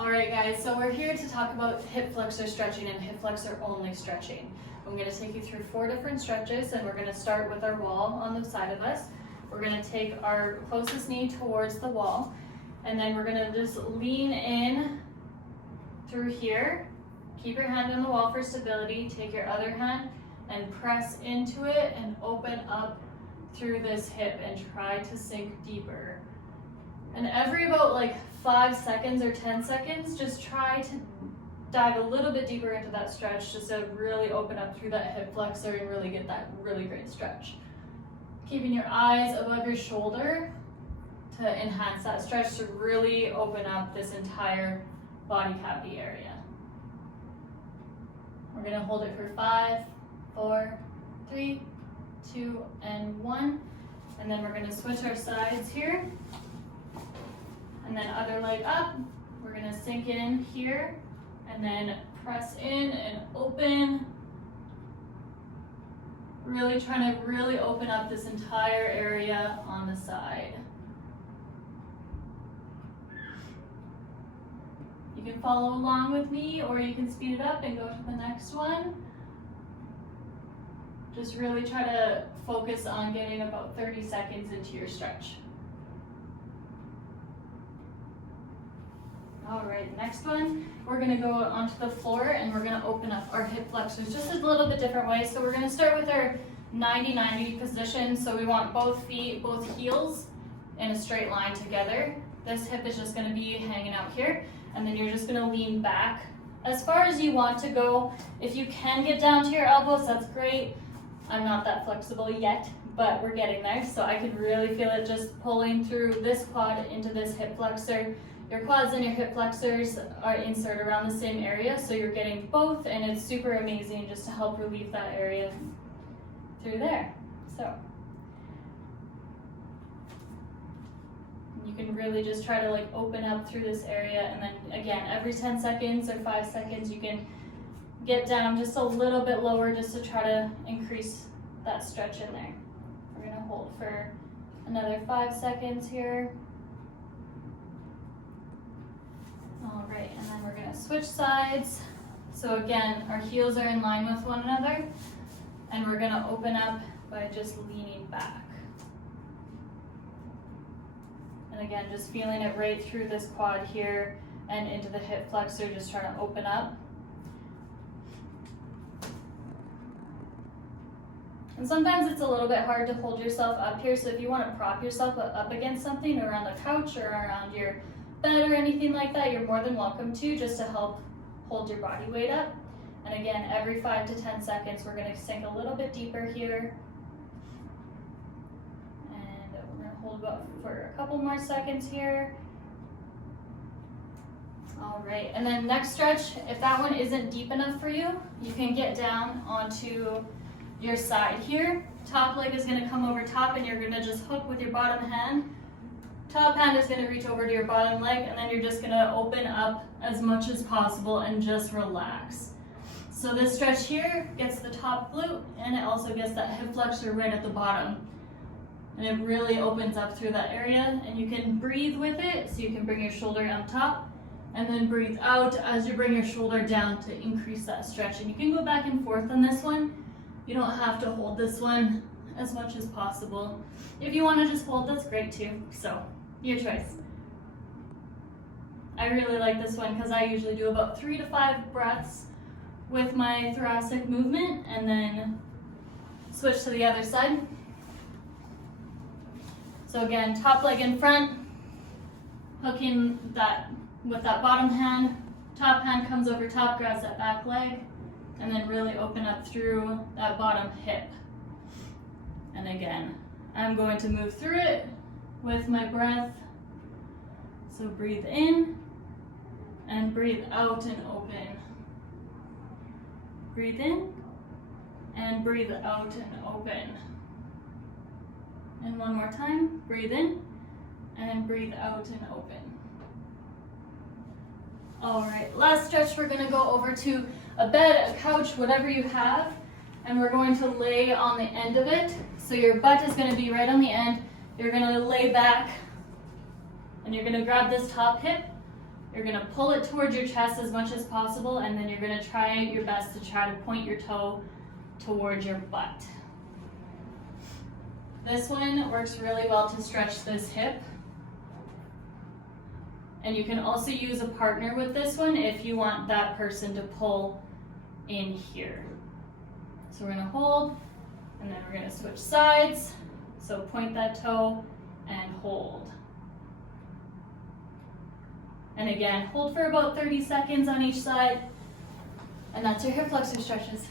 Alright guys, so we're here to talk about hip flexor stretching and hip flexor only stretching. I'm going to take you through 4 different stretches, and we're going to start with our wall on the side of us. We're going to take our closest knee towards the wall, and then we're going to just lean in through here. Keep your hand on the wall for stability. Take your other hand and press into it and open up through this hip and try to sink deeper. And every about like 5 seconds or 10 seconds, just try to dive a little bit deeper into that stretch just to really open up through that hip flexor and really get that really great stretch. Keeping your eyes above your shoulder to enhance that stretch to really open up this entire body cavity area. We're going to hold it for 5, 4, 3, 2, and 1. And then we're going to switch our sides here. And then other leg up. We're going to sink in here and then press in and open. Really trying to really open up this entire area on the side. You can follow along with me, or you can speed it up and go to the next one. Just really try to focus on getting about 30 seconds into your stretch. All right, next one, we're gonna go onto the floor and we're gonna open up our hip flexors just a little bit different way. So we're gonna start with our 90-90 position. So we want both feet, both heels in a straight line together. This hip is just gonna be hanging out here, and then you're just gonna lean back as far as you want to go. If you can get down to your elbows, that's great. I'm not that flexible yet, but we're getting there. So I can really feel it just pulling through this quad into this hip flexor. Your quads and your hip flexors are inserted around the same area, so you're getting both, and it's super amazing just to help relieve that area through there. So you can really just try to like open up through this area, and then again, every 10 seconds or 5 seconds, you can get down just a little bit lower just to try to increase that stretch in there. We're gonna hold for another 5 seconds here. All right, and then we're gonna switch sides. So again, our heels are in line with one another, and we're gonna open up by just leaning back. And again, just feeling it right through this quad here and into the hip flexor, just trying to open up. And sometimes it's a little bit hard to hold yourself up here, so if you want to prop yourself up against something around the couch or around your bed or anything like that, you're more than welcome to, just to help hold your body weight up. And again, every 5 to 10 seconds, we're going to sink a little bit deeper here. And we're going to hold up for a couple more seconds here. All right, and then next stretch, if that one isn't deep enough for you, you can get down onto your side here. Top leg is going to come over top, and you're going to just hook with your bottom hand. Top hand is going to reach over to your bottom leg, and then you're just going to open up as much as possible and just relax. So this stretch here gets the top glute, and it also gets that hip flexor right at the bottom. And it really opens up through that area, and you can breathe with it, so you can bring your shoulder on top, and then breathe out as you bring your shoulder down to increase that stretch. And you can go back and forth on this one. You don't have to hold this one as much as possible. If you want to just hold, that's great too. So your choice. I really like this one because I usually do about 3 to 5 breaths with my thoracic movement, and then switch to the other side. So again, top leg in front, hooking that with that bottom hand. Top hand comes over top, grabs that back leg, and then really open up through that bottom hip. And again, I'm going to move through it with my breath. So breathe in and breathe out and open. Breathe in and breathe out and open. And one more time, breathe in and breathe out and open. All right, last stretch, we're gonna go over to a bed, a couch, whatever you have, and we're going to lay on the end of it. So your butt is gonna be right on the end. You're gonna lay back, and you're gonna grab this top hip, You're gonna pull it towards your chest as much as possible, and then you're gonna try your best to try to point your toe towards your butt. This one works really well to stretch this hip. And you can also use a partner with this one if you want that person to pull in here. So we're gonna hold, and then we're gonna switch sides. So point that toe and hold. And again, hold for about 30 seconds on each side. And that's your hip flexor stretches.